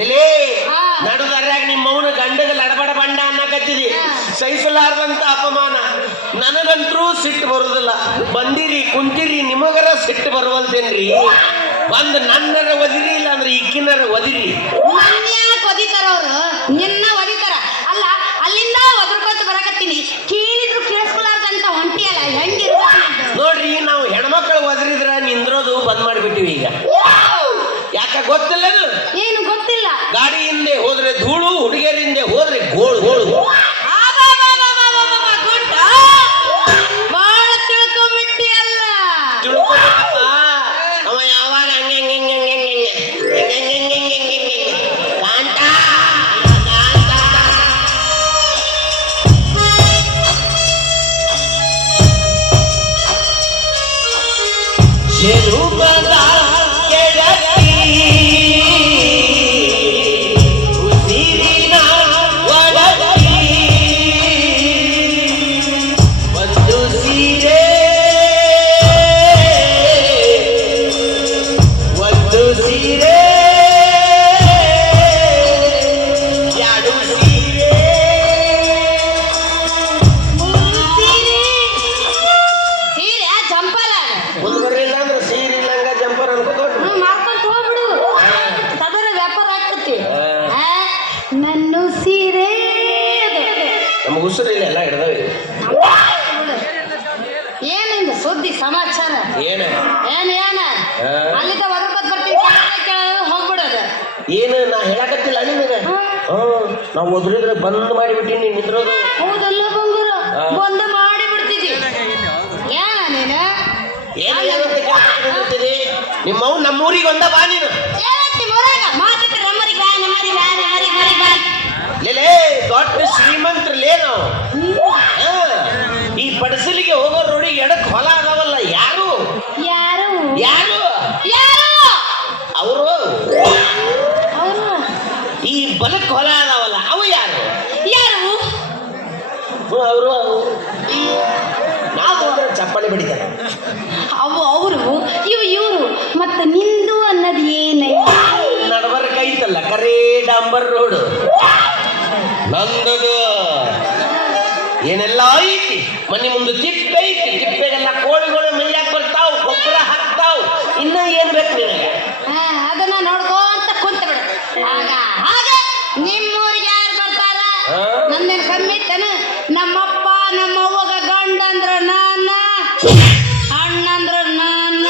ಇಲ್ಲಿ ನಡುದರ್ಯಾಗ ನಿಮ್ಮ ಮೌನ ಗಂಡಗ ಲಡಬಡ ಬಂಡ ಅನ್ನಕತ್ತಿದಿ. ಸಹಿಸಲಾರ್ದಂತ ಅಪಮಾನ. ನನಗಂತರೂ ಸಿಟ್ಟು ಬರುದಿಲ್ಲ. ಬಂದಿರಿ ಕುಂತಿರಿ, ನಿಮಗರ ಸಿಟ್ಟು ಬರುವಲ್ತೇನ್ರಿ? ಒಂದು ನನ್ನರ ಒದಿರಿ, ಇಲ್ಲ ಅಂದ್ರೆ ಇಕ್ಕಿನರ ಒದಿರಿ. ಯಾಕೆ ಒದಿತಾರ ಅವರು? ನಿನ್ನ ಒದಿತಾರ ಅಲ್ಲ. ಅಲ್ಲಿಂದ ಒದರ್ಕೊತ ಬರಕತ್ತೀನಿ, ಕೇಳಿದ್ರು ಕೇಳಿಸ್ಕೊಲಾರ್ದಂತ ಹೊಂಟಿ ಅಲ್ಲ. ಹೆಂಗಿರ್ಬೇಕು ನೋಡ್ರಿ, ನಾವು ಹೆಣ್ಮಕ್ಳು ಒದರಿದ್ರ ನಿಂದ್ರೋದು ಬಂದ್ ಮಾಡಿಬಿಟ್ಟಿವಿ ಈಗ. ಯಾಕ ಗೊತ್ತಿಲ್ಲ? ಏನು ಗೊತ್ತಿಲ್ಲ. ಗಾಡಿ ಹಿಂದೆ ಹೋದ್ರೆ ಧೂಳು, ಹುಡುಗಿಯರ ಹಿಂದೆ ಹೋದ್ರೆ ಗೋಳು ಗೋಳು. ಬಾಳ ತಿಳ್ಕೊಂಬಿಟ್ಟಿ ಅಲ್ಲ. ಅವ ಯಾವಾಗ ಹಂಗೆ ಹಂಗೆ ಹಂಗೆ ಹಂಗೆ ಹಂಗೆ ಹಂಗೆ ಹಂಗೆ ಹಂಗೆ ಹಂಗೆ ಹಂಗೆ ಕಾಂತ ಶೆಲುಬದ ಕೆಳಗೆ ಉಸಿರಿನ ಒಳಗೆ ಒಂದು ಸೀರೆ, ಒಂದು ಸೀರೆ, ಎರಡು ಸೀರೆ, ಸೀರೆ ಜಂಪರ ಒಂದು ಬರಲಿಲ್ಲ ಅಂದ್ರೆ ಸೀರೆ ಇಲ್ಲಂಗ ಜಂಪರ್ ಅನ್ಕೋತ ಮಾಡ್ಕೊಂತ ಹೋಗ್ಬಿಡು. ತದರ ವ್ಯಾಪಾರ ಆಗ್ತತಿ. ನನ್ನ ಸೀರೆ ನಮ್ಮ ಉಸಿರಿಲ್ಲ ಎಲ್ಲ ಹಿಡ್ದವಿ. ಏನಿಂದ ಸುದ್ದಿ ಸಮಾಚಾರ? ಏನ ಏನ ಅಲ್ಲಿದ್ದ ಒದರ್ಕೊತ್ ಬರ್ತೀನಿ, ಹೋಗ್ಬಿಡೋದು. ಏನು ನಾ ಹೇಳಕತ್ತಿಲ್ಲ ನಿನಗೆ? ನಾವು ಒದ್ರಿದ್ರೆ ಬಂದ್ ಮಾಡಿಬಿಟ್ಟಿನಿ ನಿಂದ್ರೋದು. ಹೌದಲ್ಲ ಬಂಗಾರ, ಬಂದು ಮಾಡಿ ಬಿಡ್ತಿದ್ದಿ. ಏನ ನೀನು ಏನಿರ್ತೀರಿ? ನಿಮ್ಮವ್ ನಮ್ಮೂರಿಗೆ ಒಂದ ಬಾ ನೀನು. ಲೇಲೇ ದೊಡ್ಡ ಶ್ರೀಮಂತ್ರಲೇ ನಾವು. ಈ ಪಡಸಲಿಗೆ ಹೋಗೋ ರೋಡಿಗೆ ಎಡಕ್ ಹೊಲ ಅದಾವಲ್ಲ, ಯಾರು ಯಾರು ಯಾರು ಯಾರು ಅವರು. ಅವರು ಈ ಬಲಕ್ ಹೊಲ ಅದಾವಲ್ಲ ಅವು ಯಾರು ಯಾರು? ಅವರು. ನಾವು ಅಂದ್ರೆ ಚಪ್ಪಾಳೆ ಬಡಿತಾರೆ. ಅವು ಅವರು, ಇವರು. ಮತ್ತೆ ನಿಂದು ಅನ್ನೋದು ಏನ? ನಡಬರ್ಕ ಐತಲ್ಲ ಕರೇ ಡಾಂಬರ್ ರೋಡ್ ನಂದದು. ಏನೆಲ್ಲ ಐತಿ, ಮನೆ ಮುಂದೆ ತಿಪ್ಪೆ ಐತಿ, ತಿಪ್ಪೆಗೆಲ್ಲ ಕೋಳಿಗಳು ಮೈಯಾಗ ಬರ್ತಾವ್, ಗೊಬ್ಬರ ಹಾಕ್ತಾವ್. ಇನ್ನ ಏನ್ ಬೇಕು ನಿನಗೆ? ಅದನ್ನ ನೋಡ್ಕೊಂತ ಕುಂತ ಬಿಡು. ಆಗ ನಿಮ್ಮೂರಿಗೆ ಯಾರು ಬರ್ತಾರ? ನಂದೇನು ಕಮ್ಮಿ ಇತ್ತೇನ? ನಮ್ಮಪ್ಪ ನಮ್ಮವ್ವಗ ಗಂಡ ಅಂದ್ರ ನಾನ, ಅಣ್ಣಂದ್ರ ನಾನ.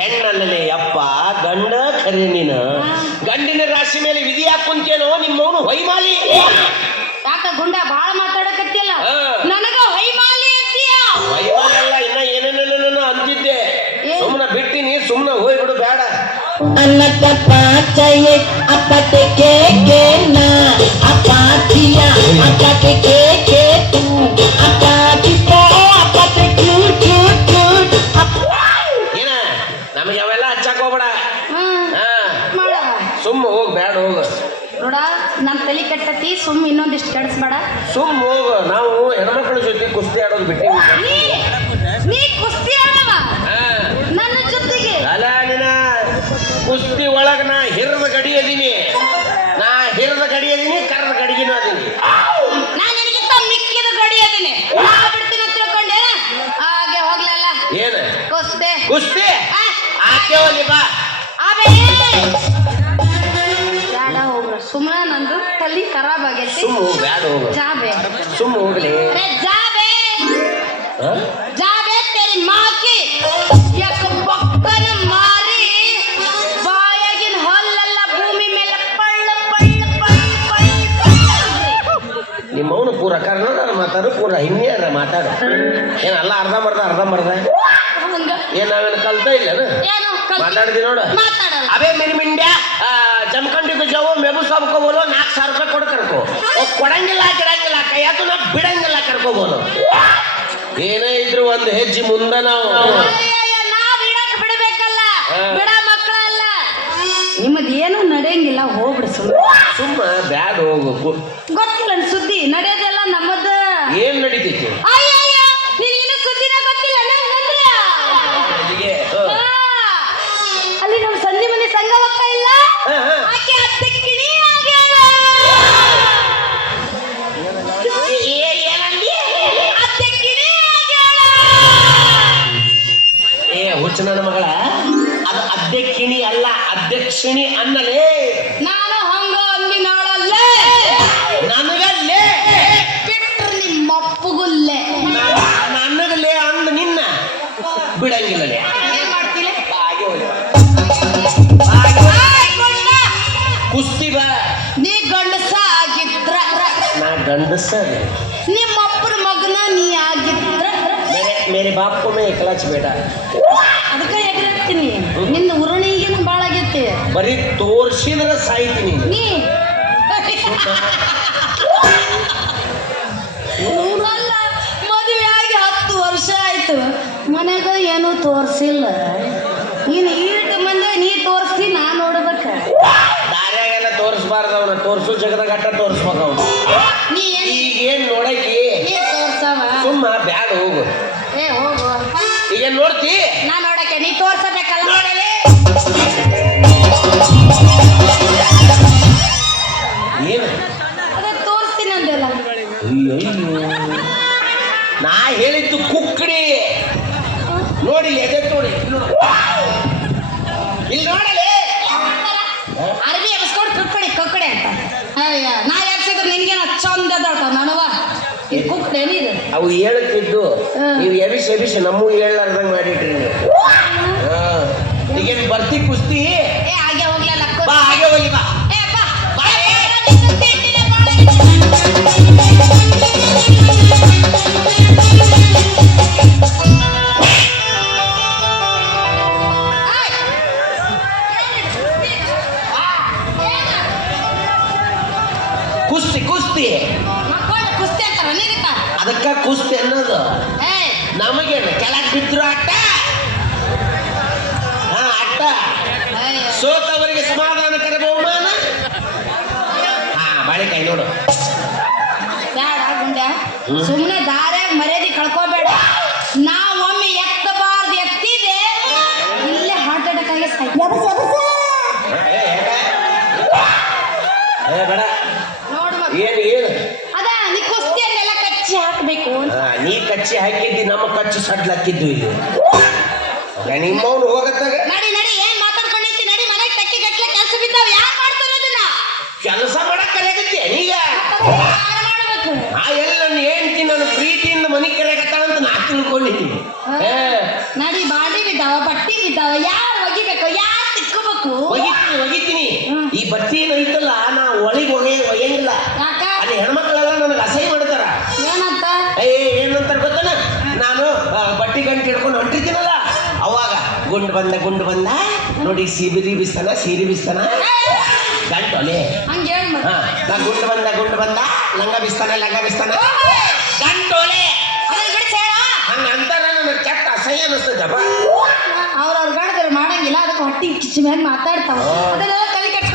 ಹೆಣ್ಣಲ್ಲೇ ಅಪ್ಪ, ಗಂಡ ಖರೆ ನೀನು. ಗಂಡಿನ ರಾಶಿ ಮೇಲೆ ವಿಧಿ ಹಾಕುಂತೇನೋ ನಿಮ್ಮವನು ಹೊಯ್ಮಾಲಿ. ಯಾಕ ಗುಂಡ ಬಾಳ ಮಾತಾಡಕತ್ತಿಲ್ಲ? ನನಗ ಹೊಯ್ಮಾಲಿ ಅಂತೀಯ? ಹೊಯ್ಮಾಲಲ್ಲ, ಇನ್ನ ಏನೇನೇನೇನೋ ಅಂತಿದ್ದೆ. ಸುಮ್ಮನೆ ಬಿಟ್ಟಿನಿ, ಸುಮ್ಮನೆ ಹೋಗ್ಬಿಡು ಬೇಡ. ಅನ್ನದ ಪಾಚಯೆ ಅಪ್ಪತೆ ಕೇಕೆ ನಾ ಅಪ್ಪಾತಿಯ ಅಪ್ಪತೆ ಕೇಕೆ ತು ಅಪ್ಪಾತಿ ಪೋ ಅಪ್ಪತೆ ಕ್ಯೂಟ್ ಕ್ಯೂಟ್ ಕ್ಯೂಟ್. ಏನ ನಮಗೆ ಅವೆಲ್ಲ ಹಚ್ಚಾಕ ಹೋಗ್ಬೇಡ. ಮಾಡ ಸುಮ್ಮ ಹೋಗ್, ಬೇಡ ಹೋಗ. ನೋಡ, ನಮ್ ತಲೆ ಕೆಟ್ಟತಿ, ಸುಮ್ ಇನ್ನೊಂದಿಷ್ಟು ಕೆಡಿಸ್ಬೇಡ. ಸುಮ್ಮ ಹೋಗ. ನಾವು ಹೆಣ್ಮಕ್ಳ ಜೊತೆ ಕುಸ್ತಿ ಆಡೋದು ಬಿಟ್ಟಿವಿ. ನೀ ಕುಸ್ತಿ ಆಡವ ನನ್ನ ಜೊತೆಗೆ? ಅಲ್ಲ, ನಿನ್ನ ಕುಸ್ತಿ ಒಳಗ ನಾ ಹಿರದ ಗಡಿ ಅದೀನಿ. ನಾ ಹಿರದ ಗಡಿ ಅದೀನಿ, ಕರ್ದ ಗಡಿಗಿನೂ ಅದೀನಿ. ನಾನು ನಿನಗಿಂತ ಮಿಕ್ಕಿದ ಗಡಿ ಅದೀನಿ. ನಾ ಬಿಡ್ತೀನಿ ಅಂತ ತಿಳ್ಕೊಂಡೆ? ಹಾಗೆ ಹೋಗ್ಲಲ್ಲ. ಏನ ಕುಸ್ತಿ ಕುಸ್ತಿ ಆಕೆವಲ್ಲಿ ಬಾ. ಬೇಡ ಹೋಗ್ರ, ಸುಮ್ಮನೆ ನಂದು ತಲೆ ಖರಾಬ್ ಆಗೈತಿ. ಸುಮ್ಮ ಹೋಗ್, ಬೇಡ ಹೋಗ. ಜಾಬೆ ಸುಮ್ಮ ಹೋಗ್ಲಿ. ಜಾಬೆ ಜಾಬೆ तेरी माँ की ಯಾಕ ಬಕ್ಕನ ಮಾರಿ ಬಾಯಾಗಿನ ಹಲ್ಲೆಲ್ಲ ಭೂಮಿ ಮೇಲೆ ಪಳ್ಳ ಪಳ್ಳ ಪಳ್ಳ ಪಳ್ಳ. ನಿಮ್ಮವನು ಪೂರ ಕನ್ನಡ ಮಾತಾಡು, ಪೂರ ಹಿಂದಿಯಾರ ಮಾತಾಡ. ಏನಲ್ಲ ಅರ್ಧ ಮರ್ದ ಏನ್ ನಾವೇನು ಕಲ್ತ ಇಲ್ಲ ಮಾತಾಡ್ದಿ ನೋಡು. ಅವೇ ಮಿನಿಮಿಂಡ್ಯ ಜಮಖಂಡಿಗೆ ಜಾವು ಮೆಬು ಸಾಬ್ಕೋಬೋದು. 4,000 ರೂಪಾಯಿ ಕೊಡು ಕರ್ಕೋ. ಕೊಡಂಗಿಲ್ಲ, ಗಿಡಂಗಿಲ್ಲ, ಕೈಯಾತು ನಾ ಬಿಡಂಗಿಲ್ಲ, ಕರ್ಕೋಬೋದು. ಏನೇ ಇದ್ರು ಒಂದು ಹೆಜ್ಜೆ ಮುಂದೆ ನಾವು ಬಿಡಬೇಕಲ್ಲ, ಬಿಡ ಮಕ್ಕಳಲ್ಲ. ನಿಮ್ಮದು ಏನು ನಡೆಯಂಗಿಲ್ಲ, ಹೋಗ್ಬಿಡು ಸುಮ್ಮ ಬ್ಯಾಡ ಹೋಗು. ಗೊತ್ತಿಲ್ಲ ಸುದ್ದಿ ನಡೆಯೋದೆಲ್ಲ ನಮ್ಮದ. ಏನ್ ನಡೀತೈತಿ? ನಿನಗಿನ ಸುದ್ದಿನ ಗೊತ್ತಿಲ್ಲ. ಅಲ್ಲಿ ನಮ್ಮ ಸಂಧಿ ಮನೆ ಸಂಘವಕ್ಕ ಇಲ್ಲ, ಆಕೆ ಅತ್ತಿಕ್ಕಿಣಿ ಅಧ್ಯಕ್ಷಿಣಿ ಅಲ್ಲ ಅಧ್ಯಕ್ಷಿಣಿ ಅನ್ನಲೇ. ನಾನು ಹಂಗ ಅಂದಿನಾಳಲ್ಲೇ ನನಗಲ್ಲೇ ಬಿಟ್ರು ನಿಮ್ಮ ಅಪ್ಪಗುಲ್ಲೇ ನನಗಲೇ ಅಂದ ನಿನ್ನ ಬಿಡಂಗಿಲ್ಲಲೇ. ಏನ್ ಮಾಡ್ತೀರಿ ಕುಸ್ತಿ ಬಾ. ನೀ ಗಂಡಸ ಆಗಿದ್ರ ನಾ ಗಂಡಸ ನಿಮ್ಮ ಅಪ್ಪನ ಮಗನ ನೀ ಆಗಿದ್ರ ಮೇರೆ ಬಾಪ್ ಕೊ ಮೇ ಕ್ಲಚ್ ಬೇಡ. ಅದಕ್ಕೆ ಎಗರಾಗ್ತೀನಿ ನಿನ್ನ ಉರುಣಿಗೇನು ಭಾಳ ಆಗೈತಿ. ಬರೀ ತೋರ್ಸಿದ್ರೆ ಸಾಯ್ತೀನಿ. ನೀ ಅಲ್ಲ ಮದುವೆ ಆಗಿ 10 ವರ್ಷ ಆಯ್ತು ಮನೆಗ ಏನು ತೋರ್ಸಿಲ್ಲ. ನೀನು ಈಟ್ ಮಂದಿ ನೀ ತೋರಿಸ್ತಿ ನಾ ನೋಡ್ಬೇಕ. ದಾರ್ಯಾಗೆಲ್ಲ ತೋರಿಸ್ಬಾರ್ದು ಅವನ ತೋರ್ಸು ಜಗದ ಗಟ್ಟ ತೋರಿಸ್ಬೇಕು ಅವನು. ನೀ ಈಗ ಏನ್ ನೋಡಕಿ ನೀ ತೋರ್ಸವ ಸುಮ್ಮ ಬ್ಯಾಡ ಹೋಗು. ಏ ಹೋಗು ಈಗ ನೋಡ್ತಿ ನಾ ನೋಡಕ್ಕೆ ನೀ ತೋರ್ಸಬೇಕಲ್ಲ. ಏನು ಅದೇ ತೋರಿಸ್ತೀನಿ ಅಂದೆಲ್ಲ. ನಾ ಹೇಳಿದ್ದು ಕುಕ್ಕಡಿ ನೋಡಿ ಎದೆ ನೋಡಿ ಇಲ್ಲಿ ನೋಡಲಿ ಅರ್ಬಿ ಎಬ್ಸ್ಕೊಂಡು ಕುಕ್ಕಡಿ ಕೊಕ್ಕಡೆ ಅಂತ. ಅಯ್ಯ ನಾ ಎಬ್ಸಿದ್ರೆ ನಿನ್ಗೇನ ಚಂದ ಅದಾಳ್ತ ನನವ ಈ ಕುಕ್ಕಡೆ ಏನಿದೆ ಅವು ಹೇಳಕ್ಕಿದ್ದು ನೀವು ಎಬಿಸಿ ನಮ್ಮೂ ಹೇಳಾರ್ದಂಗ ಮಾಡಿಟ್ರಿ ನೀವು. ಈಗೇನು ಬರ್ತಿ ಕುಸ್ತಿ ಏ ಹಾಗೆ ಹೋಗ್ಲಲ್ಲ ಬಾ ಹಾಗೆ ಹೋಗಿ ಬಾ. ಏ ಬಾ ಬಾ ಕುಸ್ತಿ ಕುಸ್ತಿ ಮಕ್ಕಳು ಕುಸ್ತಿ ಅಂತಾರ ನೀರಿಕ. ಅದಕ್ಕ ಕುಸ್ತಿ ಅನ್ನೋದು. ಏ ನಮಗೇನು ಕೆಳಗೆ ಬಿದ್ರು ಅಟ್ಟ. ಹಾ ಅಟ್ಟ ಅಯ್ಯ ಸೋತವರಿಗೆ ಸಮಾಧಾನಕರ ಬಹುಮಾನ. ಹಾ ಬಾಳೆಕಾಯಿ ನೋಡು. ಬ್ಯಾಡ ಗುಂಡ್ಯ ಸುಮ್ಮನೆ ದಾರ್ಯಾಗ ಮರ್ಯಾದೆ ಕಳ್ಕೋಬೇಡ. ನಾವೊಮ್ಮೆ ಎತ್ತಬಾರ್ದು ಎತ್ತಿದೆ ಇಲ್ಲೇ ಹಾರ್ಟ್ ಅಟ್ಯಾಕ್ ಆಗಿ ಬೇಡ ನೋಡು ಏನು ಏನು ಅದ ನೀ ಕುಸ್ತಿಯನ್ನೆಲ್ಲ ಕಚ್ಚಿ ಹಾಕ್ಬೇಕು. ನೀ ಕಚ್ಚಿ ಹಾಕಿದ್ದಿ ನಮ್ಮ ಕಚ್ಚು ಸಡ್ಲಾಕಿದ್ದು ಇಲ್ಲಿ. ನಿಮ್ಮವನು ಹೋಗತ್ತಾಗ ನಡಿ ನಡಿ ಏನ್ ಮಾತಾಡ್ಕೊಂಡೈತಿ ನಡಿ ಮನೆಗೆ ಟಕ್ಕಿ ಗಟ್ಲೆ ಕೆಲಸ ಬಿದ್ದಾವ. ಯಾರು ಮಾಡ್ತಾರ ಅದನ್ನ ಕೆಲಸ ಮಾಡಕ್ ಕರೆಯಕತ್ತಿ ಈಗ. ಯಾರು ಮಾಡ್ಬೇಕು. ಆ ಎಲ್ಲ ನನ್ನ ಹೆಂಡ್ತಿ ನನ್ನ ಪ್ರೀತಿಯಿಂದ ಮನೆ ಕರೆಯಕತ್ತಾಳಂತ ನಾ ತಿಳ್ಕೊಂಡಿದ್ದೀನಿ. ನಡಿ ಬಾಡಿ ಬಿದ್ದಾವ ಬಟ್ಟಿ ಬಿದ್ದಾವ ಯಾರು ಒಗಿಬೇಕು ಯಾರು ತಿಕ್ಕೋಬೇಕು. ಒಗಿತೀನಿ ಈ ಬಟ್ಟಿ ಐತಲ್ಲ ನಾ ಒಯ್ಯಂಗಿಲ್ಲ. ಯಾಕ ಅಲ್ಲಿ ಹೆಣ್ಮಕ್ಳೆಲ್ಲ ನನಗೆ ಅಸಹ್ಯ ಮಾಡ್ತಾರ. ಏನಂತ ಏನಂತಾರ ಗೊತ್ತನ ನಾನು ಬಟ್ಟಿ ಗಂಟು ಹಿಡ್ಕೊಂಡು ಹೊಂಟಿದ್ದೀನಲ್ಲ ಅವಾಗ ಗುಂಡು ಬಂದ ನೋಡಿ ಸೀರೆ ಬಿಸ್ತಾನ ಗಂಟು ಅಲೆ ಹಂಗ ಹೇಳ ಹಾ ನಾ ಗುಂಡು ಬಂದ ಲಂಗ ಬಿಸ್ತಾನ ಗಂಟು ಒಲೆ ಹಂಗ ಅಂತಾರ ನನಗೆ ಕೆಟ್ಟ ಅಸಹ್ಯ ಅನಿಸ್ತದಪ್ಪ. ಅವ್ರವ್ರ ಗಂಡದ್ರು ಮಾಡಂಗಿಲ್ಲ ಅದಕ್ಕೆ ಹೊಟ್ಟಿ ಕಿಚ್ಚಿ ಮ್ಯಾಗ ಮಾತಾಡ್ತಾವ. ಅದನ್ನೆಲ್ಲ ತಲೆ ಕೆಟ್ಟ